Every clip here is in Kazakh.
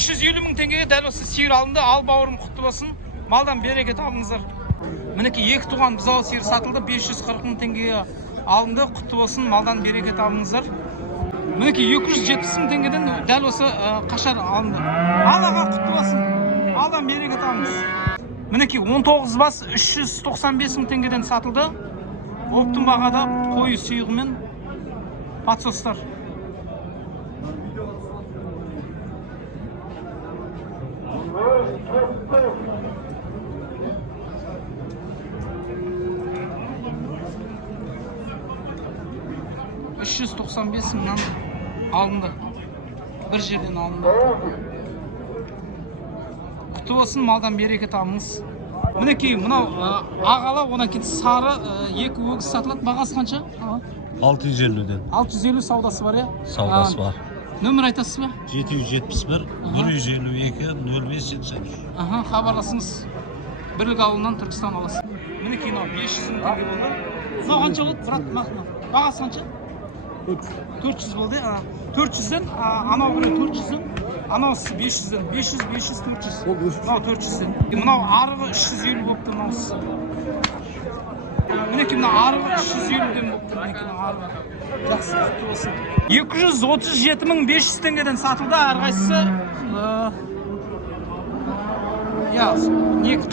350 мың теңгеге дәл осы сиыр алынды. Ал бауырым құтты болсын. Малдан береке табыңыздар. Мінекей екі туған бұзау сиыр сатылды. 540 мың теңгеге алынды. Құтты болсын. Малдан береке табыңыздар. Мінекей 270 мың теңгеден дәл осы қашар алынды. Аллаға құтты болсын. Алдан береке табыңыз. Мінекей 19 бас 395 мың теңгеден сатылды. Оптың бағада қойы сүйғымен подсостар. $395 мыңнан алынды. Bir жерден алынды. Құтты болсын, малдан береке табыңыз. Мінекей, мынау ағала, онан кейін сары екі өгіз сатылады. Бағасы қанша? 650-ден. 650 саудасы бар, иә? Саудасы бар. Нөмір айтасыз ба? 771 152 0573. Хабарласыңыз. Бірлік ауылынан Түркістан аласыз. Мінекей, 500 мың теңге болды. Мынау қанша болды, брат, мақна? Бағасы қанша? 400 болды. 400-ден, анау бірі 400-ден, анауысы 500-ден. 500, 500, 400. Мынау 400-ден. Мынау арығы 350 болыпты мынауысы. Мінекей, мынау арығы 350-ден болыпты. Мінекей, арығы. Жақсы, құтты болсын. 237 мың 500 теңгеден сатылды. Әрқайсысы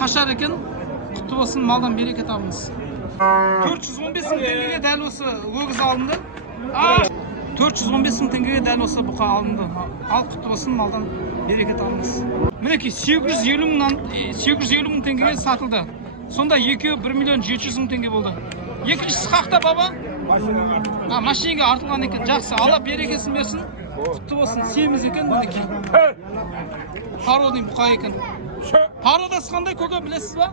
қашар екен. Құтты болсын, малдан береке табыңыз. 415 мың теңгеге дәл осы өгіз алынды. 415 мың теңгеге дәл осы бұқа алынды. Ал құтты болсын, малдан береке табыңыз. Мінекей 850 мың теңгеге сатылды. Сонда екеуі 1 миллион 700 мың теңге болды. Екіншісі қақта баба? Машинаға артылған екен. Жақсы, Алла берекесін берсін. Құтты болсын, семіз екен мінекей. Пародный бұқа екен. Пародасы қандай көке білесіз ба?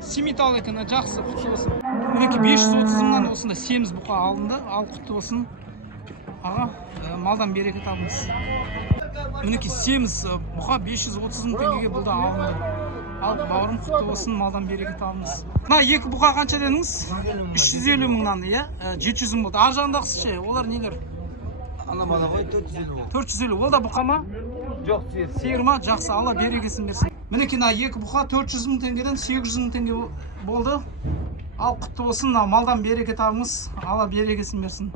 Симитал екен, жақсы, құтты болсын. Мінекей 530 мыңнан осында семіз бұқа алынды. Ал құтты болсын. Аға, малдан береке табыңыз. Мінекей семіз бұқа 530 мың теңгеге бұлда алынды. Ал бауырым, құтты болсын, малдан береке табыңыз. Мына екі бұқа қанша дедіңіз? 350 мыңнан, иә? 700 мың болды. Ар жағындағысы ше, олар нелер? Ана бала ғой 450 болды. 450. Ол да бұқа ма? Жоқ, сиыр. Сиыр ма? Жақсы, Алла берекесін берсін. Мінекей мына екі бұқа 400 мың теңгеден 800 мың теңге болды. Ал құтты болсын, малдан береке табыңыз. Алла берекесін берсін.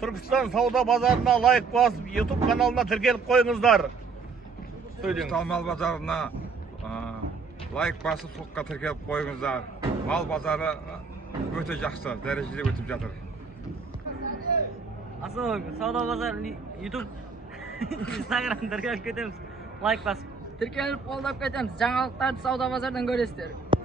Түркістан сауда базарына лайк басып, YouTube каналына тіркеліп қойыңыздар. Түркістан мал базарына лайк басып, соққа тіркеліп қойыңыздар. Мал базары өте жақсы, дәрежеде өтіп жатыр. Ассалаумағалейкум, сауда базары YouTube, Instagram тіркеліп кетеміз. Лайк басып. Тіркеліп қолдап кетеміз. Жаңалықтарды сауда базардан көресіздер.